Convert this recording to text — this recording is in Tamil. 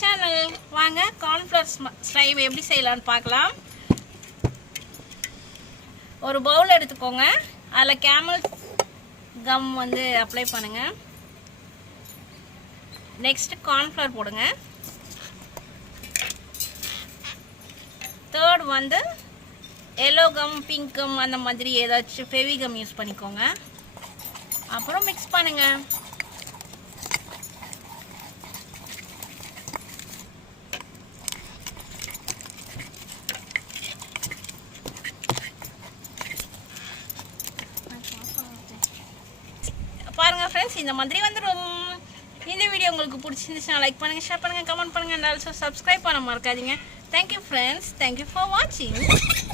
சேனல். வாங்க கார்ன்ஃப்ளவர் ஸ்லைம் எப்படி செய்யலாம்னு பார்க்கலாம். ஒரு பவுல் எடுத்துக்கோங்க. அதில் கேமல் கம் வந்து அப்ளை பண்ணுங்க. நெக்ஸ்ட் கார்ன்ஃப்ளவர் போடுங்க. தேர்ட் வந்து எல்லோ கம், பிங்க் கம் அந்த மாதிரி ஏதாச்சும் ஃபெவி கம் யூஸ் பண்ணிக்கோங்க. அப்புறம் மிக்ஸ் பண்ணுங்க. பாருங்க ஃப்ரெண்ட்ஸ், இந்த மாதிரி வந்துடும். இந்த வீடியோ உங்களுக்கு பிடிச்சிருந்துச்சுன்னா லைக் பண்ணுங்க, ஷேர் பண்ணுங்க, கமெண்ட் பண்ணுங்க, அண்ட் ஆல்சோ சப்ஸ்கிரைப் பண்ண மறக்காதீங்க. தேங்க்யூ ஃப்ரெண்ட்ஸ், தேங்க்யூ ஃபார் வாட்சிங்.